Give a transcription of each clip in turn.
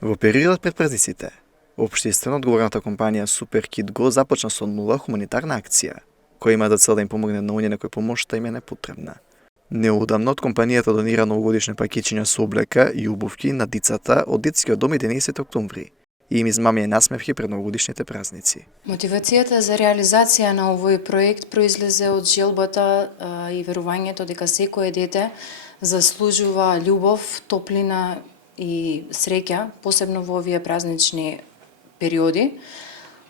Во периодот пред празниците, општествено одговорната компанија SuperKid Go започна со нула хуманитарна акција, која има за цел да им помогне на оние на кои помошта им е непотребна. Неодамно од компанијата донира новогодишни пакетчиња со облека и убавки на децата од детскиот дом 11 октомври и им измамија насмевки пред новогодишните празници. Мотивацијата за реализација на овој проект произлезе од желбата и верувањето дека секое дете заслужува љубов, топлина и среќа, посебно во овие празнични периоди.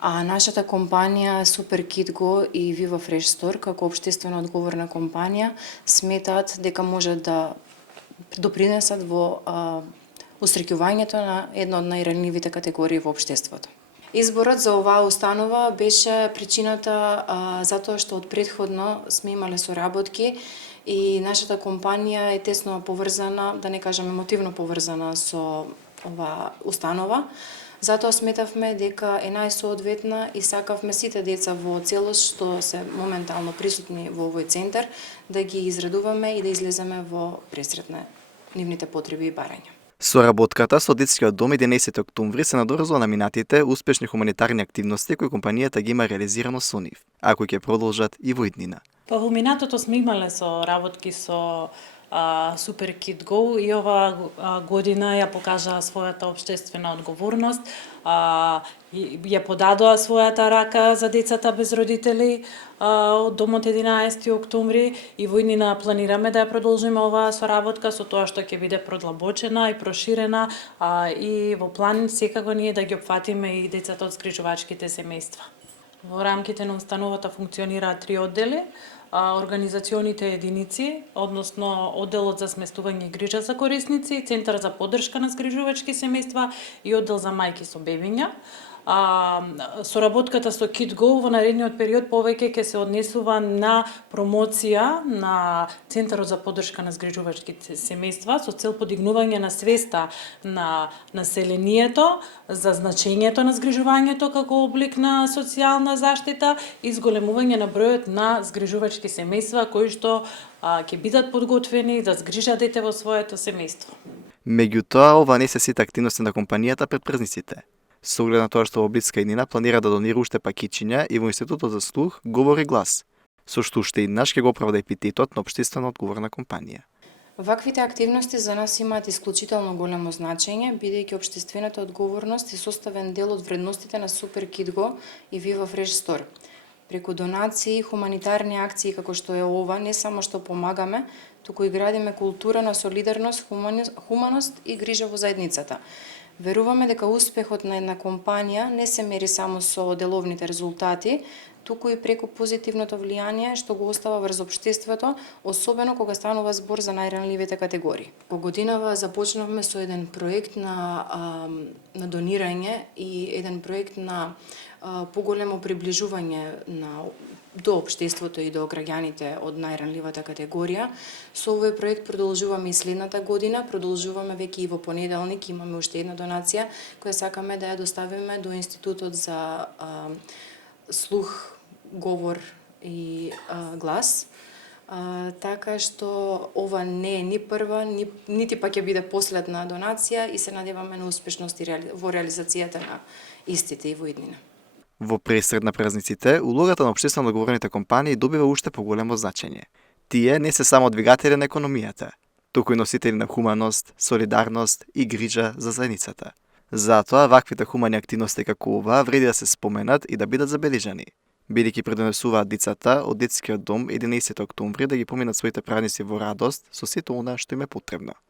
А нашата компанија SuperKid Go и Viva Fresh Store, како општествено одговорна компанија, сметаат дека може да допринесат во усреќувањето на една од најранливите категории во општеството. Изборот за оваа установа беше причината затоа што од претходно сме имале соработки и нашата компанија е тесно поврзана, да не кажам емотивно поврзана со оваа установа. Затоа сметавме дека е најсоодветна и сакавме сите деца во целост што се моментално присутни во овој центар да ги изредуваме и да излеземе во пресрет на нивните потреби и барања. Соработката со детскиот дом 11 октомври се надорзува на минатите успешни хуманитарни активности кои компанијата ги има реализирано со нив, а кои ќе продолжат и во иднина. Па во минатото сме имале соработки со SuperKid Go и ова година ја покажаа својата општествена одговорност, ја подадоа својата рака за децата без родители од домот 11 октомври и во иднина планираме да ја продолжиме оваа соработка со тоа што ќе биде продлабочена и проширена и во план секако ние да ги опфатиме и децата од згрижувачките семејства. Во рамките на установата функционираат 3 оддели: организационите единици, односно одделот за сместување и грижа за корисници, центар за поддршка на згрижувачки семејства и оддел за мајки со бебиња. Соработката со Kid Go во наредниот период повеќе ќе се однесува на промоција на центарот за поддршка на згрижувачките семејства со цел подигнување на свеста на населението за значењето на згрижувањето како облик на социјална заштита и зголемување на бројот на згрижувачки семејства кои што ќе бидат подготвени да згрижат дете во своето семејство. Меѓутоа, ова не се сите активности на компанијата пред празниците. Со оглед на тоа што во блиска иднина планира да донира уште пакетчиња и во Институтот за слух говори глас, со што уште еднаш ќе го оправда епитетот на општествено одговорна компанија. Ваквите активности за нас имаат исклучително големо значење, бидејќи општествената одговорност е составен дел од вредностите на SuperKid Go и Viva Fresh Store. Преку донации, хуманитарни акции како што е ова, не само што помагаме, туку и градиме култура на солидарност, хуманост и грижа во заедницата. Веруваме дека успехот на една компанија не се мери само со деловните резултати, туку и преку позитивното влијание што го остава врз општеството, особено кога станува збор за најранливите категории. Во годинава започнавме со еден проект на донирање и еден проект на поголемо приближување до општеството и до граѓаните од најранливата категорија. Со овој проект продолжуваме и следната година, продолжуваме веќе и во понеделник, имаме уште една донација која сакаме да ја доставиме до Институтот за слух, говор и глас. Така што ова не е ни прва, нити пак ќе биде последна донација и се надеваме на успешност во реализацијата на истите и во иднина. Во пресред на празниците, улогата на општествено одговорните компании добива уште поголемо значење. Тие не се само двигатели на економијата, туку и носители на хуманост, солидарност и грижа за заедницата. Затоа, ваквите хумани активности како ова вреди да се споменат и да бидат забележани, бидејќи предонесуваат децата од детскиот дом 11 октомври да ги поминат своите празници во радост со сето она што им е потребно.